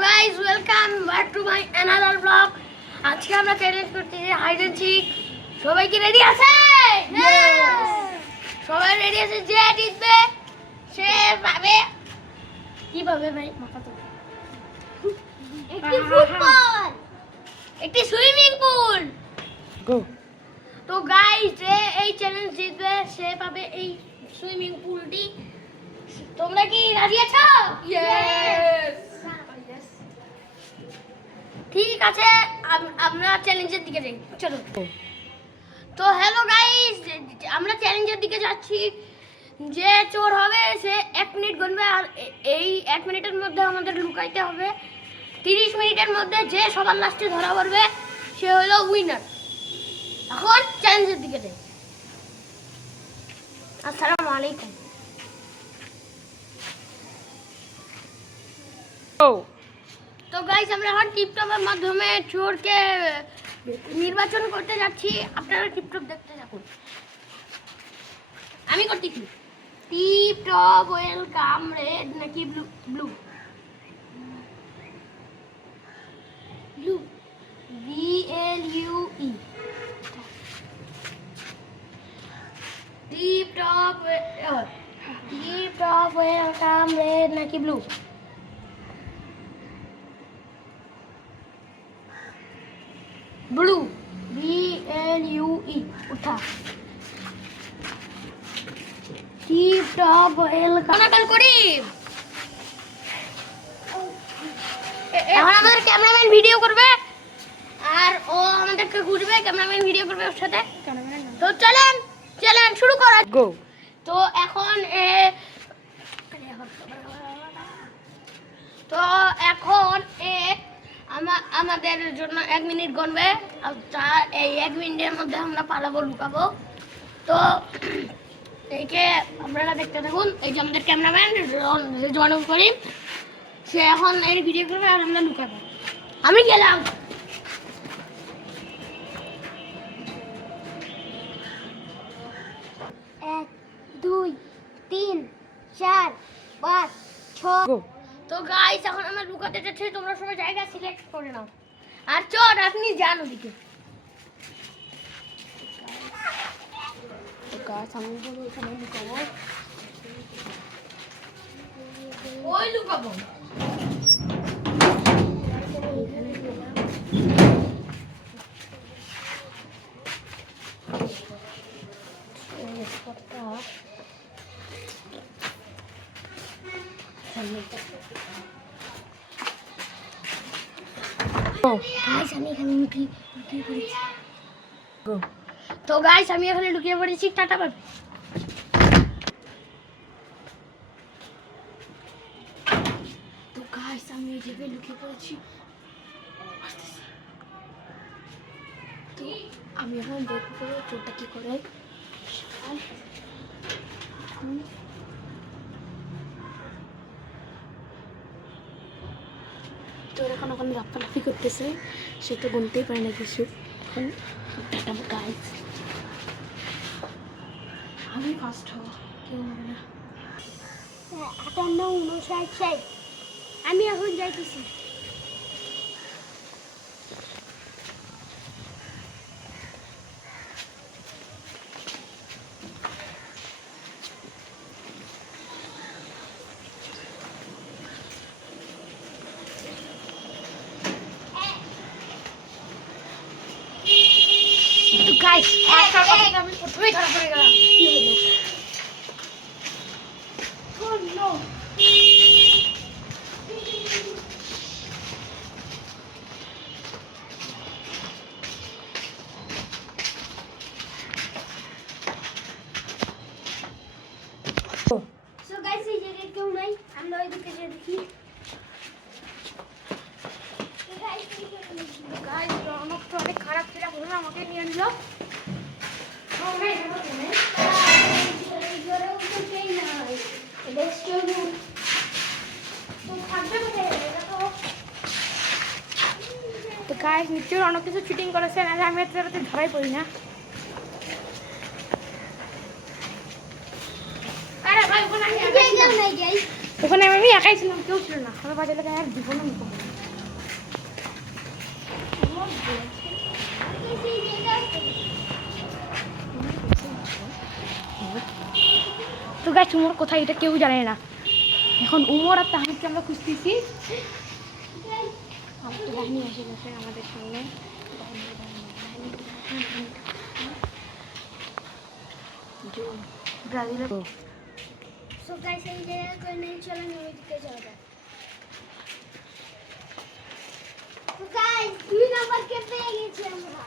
guys, welcome back to my another vlog. আজকে আমরা challenge করতেছি হাইড এন্ড সিক। সবাই কি রেডি আছে? সবাই রেডি আছে? যে জিতবে সে পাবে কি পাবে ভাই? মাথা তো একটি ফুটবল, একটি সুইমিং পুল। গো। তো গাইস, যে এই চ্যালেঞ্জ জিতবে সে পাবে এই সুইমিং পুলটি। তোমরা কি রাজি আছো? ইয়েস। ঠিক আছে, আমরা চ্যালেঞ্জের দিকে যাই। চলো। তো হ্যালো গাইস, আমরা চ্যালেঞ্জের দিকে যাচ্ছি। যে চোর হবে সে 1 মিনিট গুনবে, আর এই 1 মিনিটের মধ্যে আমাদের লুকাইতে হবে। 30 মিনিটের মধ্যে যে সবার লাস্টে ধরা পড়বে সে হলো উইনার। এখন চ্যালেঞ্জের দিকে যাই। আসসালামু আলাইকুম। তো গাইস, আমরা এখন টিপটপের মাধ্যমে চোরকে নির্বাচন করতে যাচ্ছি। আপনারা টিপটপ দেখতে থাকুন। আমি করতেছি টিপটপ ওয়েলকাম রেড নাকি blue? Blue blue BLUE। Tiptop welcome red নাকি ব্লু? Blue BLUE। উঠা। টিপটপ ওয়েলকাম করি। এখন আমাদের ক্যামেরাম্যান ভিডিও করবে আর ও আমাদেরকে ঘুরবে। ক্যামেরাম্যান ভিডিও করবে ওর সাথে। তো চলেন শুরু করা গো। তো এখন আমাদের জন্য 1 মিনিট গুনবে। আর তার এই 1 মিনিটের মধ্যে আমরা পালাবো, লুকাবো। তো এইকে আপনারা দেখতে থাকুন। এই যে আমাদের ক্যামেরাম্যান জয়নুল করিম, সে এখন এর ভিডিও করবে আর আমরা লুকাবো। আমি গেলাম। এক, 2, 3, 4, 5, 6। তো গাইস, এখন আমরা লুকাতে যাচ্ছি। তোমরা সবাই জায়গা সিলেক্ট করে নাও। আর চল, আপনি যান ওদিকে। তো গাইস, আমি বলি এখানে লুকাবো। ওই লুকাবো। তো গাইস, আমি এখানে লুকিয়ে পড়েছি। Tata bye. তো গাইস, আমি এই জায়গায় লুকিয়ে পড়েছি। তো আমি এখন দেখবো চোরটা কি করে। তো এখন ওখানে লাফালাফি করতেছে, সে তো গুনতেই পারে না কিছু। এখন গাইস, আমি ফার্স্ট হব, কেউ হবে না। 58, 59, 60। আমি এখন যাইতেছি। তো গাইস, আমি প্রথমেই ধরা পড়ে গেলাম। কি হলো? Oh no! So guys, এই জায়গায় কেউ নাই। আমরা ওইদিকে যে দেখি। গাইস, রনক তো অনেক খারাপ ছিল, বলে আমাকে নিয়ে নিল। তো গাইস, নিশ্চয়ই অনেক কিছু চিটিং করেছে, নাহলে আমি এত রাতে ধরাই পড়ি না। ওখানে আমি একাই ছিলাম, কেউ ছিল না। আমার বাড়ির লোক আর জীবনও তো গাইস উমর কোথায় এটা কেউ জানে না। এখন উমর আর তাহমিদকে আমরা খুঁজতেছি। আমার তো বাহিনী এসে গেছে আমাদের সামনে। ব্রাজিলের সো গাইস এই জায়গায় কোন নেই, চলো ওই দিকে যাওয়া যাক। তো গাইস 2 নাম্বার কে পেয়ে গেছি আমরা।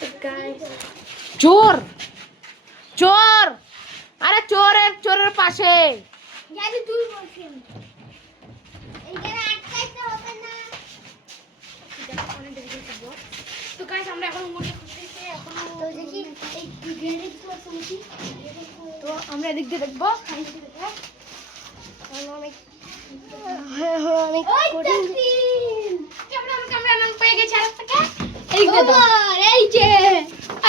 তো গাইস চোর চোর, আরে চোরের পাশে জানি তুই বলছিস এইখানে আটকাইতে হবে না। তো গাইস আমরা এখন উমরকে খুঁজতেছি। এখন তো দেখি এই গ্রেনেড তো আছে নাকি, তো আমরা এদিক দিয়ে দেখবো। অনেক অনেক কঠিন ক্যামেরা নাম পেয়ে গেছে আরেকটাকে। এই যে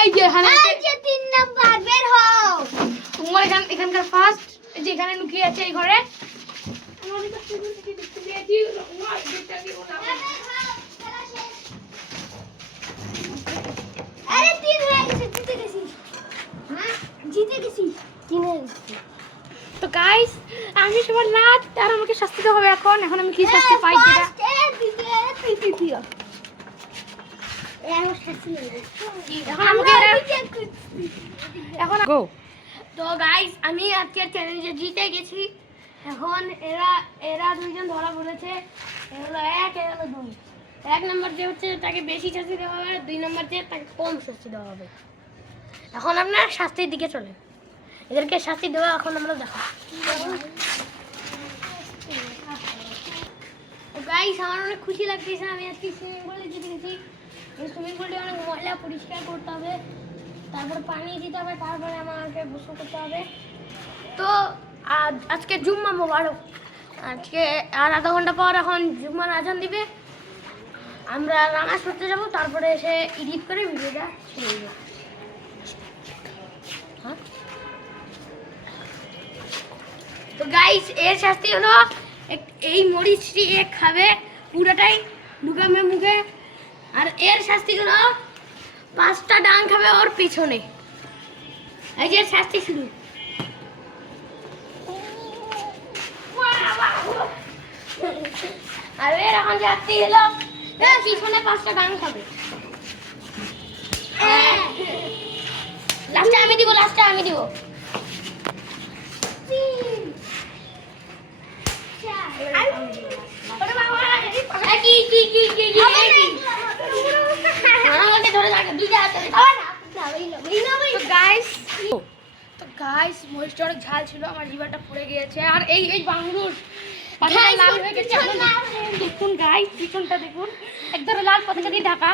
এই যে হানা এই যে 3 নাম্বার বের হও। উমর এখানকার ফার্স্ট যেখানে লুকিয়ে আছে এই ঘরে। আমাদের কাছে থেকে দেখতে পেয়েছি উমর যেটা কি বলা আরে 3 হয়ে গেছে, জিতে গেছিস। হ্যাঁ জিতে গেছিস, 3 হয়ে গেছে। তো গাইস আমি সবার লাস্ট, আর আমাকে শাস্তি দিতে হবে এখন। এখন আমি কি শাস্তি পাই যেটা এখন গো। তো গাইস আমি আজকের চ্যালেঞ্জে জিতে গেছি। এখন এরা দুইজন ধরা পড়েছে। এগুলো 1 এগুলো 2। 1 নাম্বার যে হচ্ছে তাকে বেশি শাস্তি দেওয়া হবে, আর 2 নাম্বার যে তাকে কম শাস্তি দেওয়া হবে। এখন আমরা শাস্তির দিকে চলে, এদেরকে শাস্তি দেওয়া এখন আমরা দেখো। গাইস আমার অনেক খুশি লাগতেছে, আমি আজকে সুইমিং পুলে জিতে গেছি। এই সুইমিং পুলটি অনেক ময়লা পরিষ্কার করতে হবে, তারপরে পানি দিতে হবে, তারপরে আমাকে গোসল করতে হবে। তো আজকে জুম্মা মোবারক। আজকে আর আধা ঘন্টা পর এখন জুম্মার আজান দিবে, আমরা নামাজ পড়তে যাবো, তারপরে এসে এডিট করে ভিডিওটা ছেড়ে দেবো। হ্যাঁ তো গাইস এর শাস্তি হলো এই মরিচটি খাবে পুরোটাই ঢুকাবে মুখে, আর এর শাস্তি হলো 5টা ডাং খাবে ওর পিছনে। এই যে শাস্তি শুরু। আর এর এখন শাস্তি হলো এর পিছনে 5টা ডাং খাবে। লাস্টে আমি দিব। তো গাইস মরিচটা অনেক ঝাল ছিল, আমার জিভাটা পুড়ে গিয়েছে। আর এই বাংলুর লাল হয়ে গেছে। দেখুন গাইস চিকনটা দেখুন, একদম লাল পতাকা দিয়ে ঢাকা।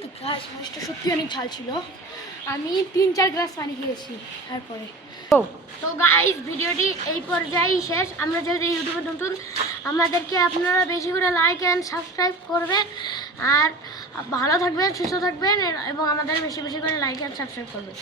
তো গাইস মরিচটা সত্যি অনেক ঝাল ছিল, আমি 3-4 গ্লাস পানি খেয়েছি তারপরে। তো গাইস ভিডিওটি এই পর্যায়েই শেষ। আমরা যেহেতু ইউটিউবে নতুন, আমাদেরকে আপনারা বেশি করে লাইক অ্যান্ড সাবস্ক্রাইব করবেন, আর ভালো থাকবেন, সুস্থ থাকবেন, এবং আমাদের বেশি বেশি করে লাইক অ্যান্ড সাবস্ক্রাইব করবেন।